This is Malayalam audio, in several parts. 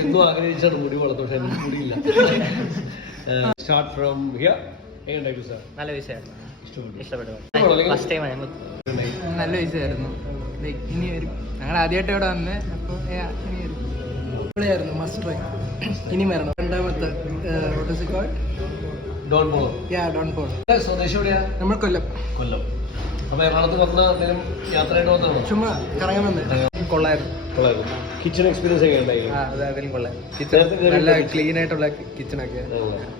എന്നും ആഗ്രഹിച്ചാണ് മുടി വളർത്തും, പക്ഷെ എനിക്ക് മുടിയില്ല. Start from here. എങ്ങനെയുണ്ടായിരുന്നു സാർ? നല്ല വിഷയമായിരുന്നു, ഇഷ്ടപ്പെട്ടു. നല്ല വിഷയമായിരുന്നു. ഇനി വരും, ഞങ്ങൾ ആദ്യമായിട്ട് ഇവിടെ വന്നേ, അപ്പോൾ ഇനി വരും. അടിപൊളിയായിരുന്നു, മസ്റ്റ് ട്രൈ. ഇനി വരണം. രണ്ടാമത്തെ ഡോൺ പോളോ. Don polo. സ്വദേശം എവിടെയാ? നമ്മൾ കൊല്ലം. അപ്പൊ എറണാകുളത്ത് വന്ന എന്തെങ്കിലും യാത്രയായിട്ട് വന്നതാണോ? ചുമ്മാ കറങ്ങാൻ വന്നേ. കൊള്ളായിരുന്നു. കിച്ചൺ എക്സ്പീരിയൻസ് ഒക്കെ ഉണ്ടായിരുന്നു. അതിലും കൊള്ളാം. കിച്ചൺ നല്ല ക്ലീൻ ആയിട്ടുള്ള കിച്ചണൊക്കെ.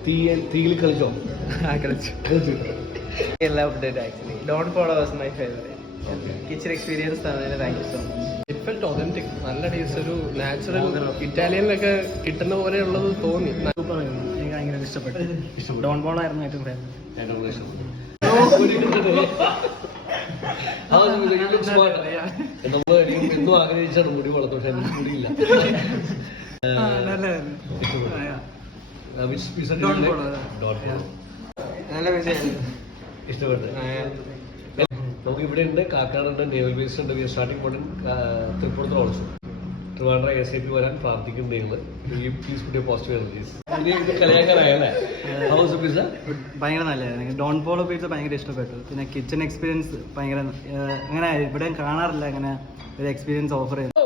തീയിൽ കളിച്ചോ? കളിച്ചു. എല്ലാം actually Don Polo was my favourite. Kitchen experience തന്നതിന് thank you so much. It felt authentic. നല്ല ടേസ്റ്റ്, ഒരു നാച്ചുറൽ ഇറ്റാലിയനിലൊക്കെ കിട്ടുന്ന പോലെയുള്ളത് തോന്നി. എനിക്ക് ഭയങ്കര ഇഷ്ടപ്പെട്ടു. ഡോൺ പോളോ ആയിരുന്നു ഏറ്റവും ഫേവറേറ്റ്. നമ്മൾ എന്നും ആഗ്രഹിച്ചാണ് മുടി വളർത്തും, പക്ഷെ എനിക്ക് മുടിയില്ല. നല്ല വിഷയമായിരുന്നു, ഇഷ്ടപ്പെട്ടു. നമുക്ക് ഇവിടെ ഉണ്ട്, കാക്കാടുണ്ട്, നേവൽ ബേസ് ഉണ്ട്. We are starting point Tripunithura also. Trivandrum SAP വരാൻ പ്രാർത്ഥിക്കും നിങ്ങൾ. Please put positive energies. ഇത് കളിയാക്കാനായല്ലേ? ഭയങ്കര നല്ലതായിരുന്നു. ഡോൺ പോളോ പിസ്സ ഭയങ്കര ഇഷ്ടപ്പെട്ടു. പിന്നെ കിച്ചൺ എക്സ്പീരിയൻസ് ഭയങ്കര അങ്ങനെ ഇവിടെ കാണാറില്ല അങ്ങനെ ഒരു എക്സ്പീരിയൻസ് ഓഫർ ചെയ്യുന്നത്.